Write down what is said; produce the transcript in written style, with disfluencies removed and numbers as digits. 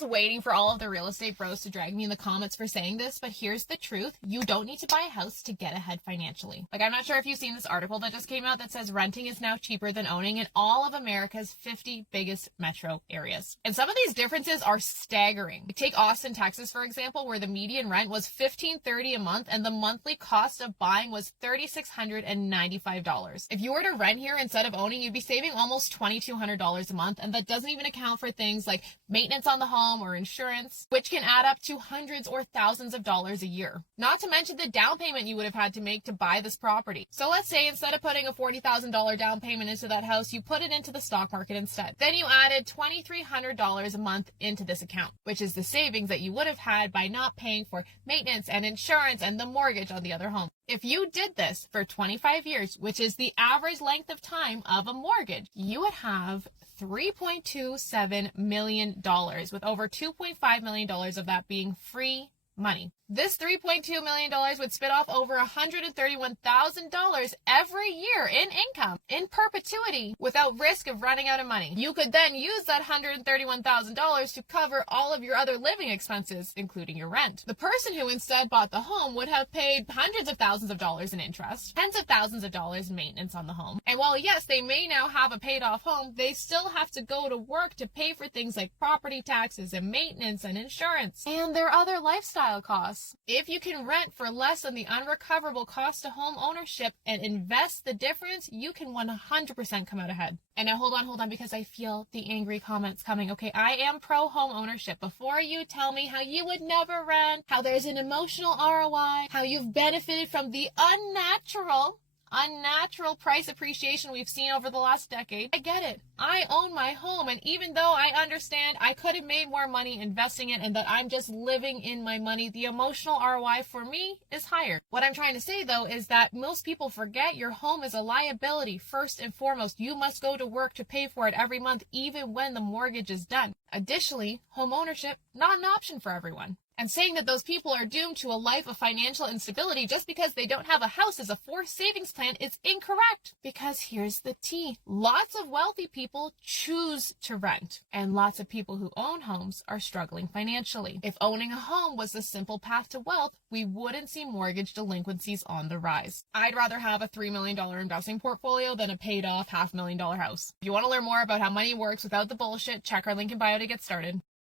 was waiting for all of the real estate bros to drag me in the comments for saying this, but here's the truth. You don't need to buy a house to get ahead financially. Like, I'm not sure if you've seen this article that just came out that says renting is now cheaper than owning in all of America's 50 biggest metro areas. And some of these differences are staggering. Take Austin, Texas, for example, where the median rent was $1,530 a month and the monthly cost of buying was $3,695. If you were to rent here instead of owning, you'd be saving almost $2,200 a month, and that doesn't even account for things like maintenance on the home or insurance, which can add up to hundreds or thousands of dollars a year. Not to mention the down payment you would have had to make to buy this property. So let's say instead of putting a $40,000 down payment into that house, you put it into the stock market instead. Then you added $2,300 a month into this account, which is the savings that you would have had by not paying for maintenance and insurance and the mortgage on the other home. If you did this for 25 years, which is the average length of time of a mortgage, you would have $3.27 million, with over $2.5 million of that being free money. This $3.2 million would spit off over $131,000 every year in income, in perpetuity, without risk of running out of money. You could then use that $131,000 to cover all of your other living expenses, including your rent. The person who instead bought the home would have paid hundreds of thousands of dollars in interest, tens of thousands of dollars in maintenance on the home. And while yes, they may now have a paid off home, they still have to go to work to pay for things like property taxes and maintenance and insurance and their other lifestyle costs. If you can rent for less than the unrecoverable cost of home ownership and invest the difference, you can 100% come out ahead. And now hold on, because I feel the angry comments coming. Okay, I am pro home ownership. Before you tell me how you would never rent, how there's an emotional ROI, how you've benefited from the unnatural price appreciation we've seen over the last decade. I get it. I own my home, and even though I understand I could have made more money investing it and that I'm just living in my money, the emotional ROI for me is higher. What I'm trying to say, though, is that most people forget your home is a liability first and foremost. You must go to work to pay for it every month, even when the mortgage is done. Additionally, home ownership, not an option for everyone. And saying that those people are doomed to a life of financial instability just because they don't have a house as a forced savings plan is incorrect. Because here's the tea. Lots of wealthy people choose to rent, and lots of people who own homes are struggling financially. If owning a home was the simple path to wealth, we wouldn't see mortgage delinquencies on the rise. I'd rather have a $3 million investing portfolio than a paid off $500,000 house. If you want to learn more about how money works without the bullshit, check our link in bio to get started.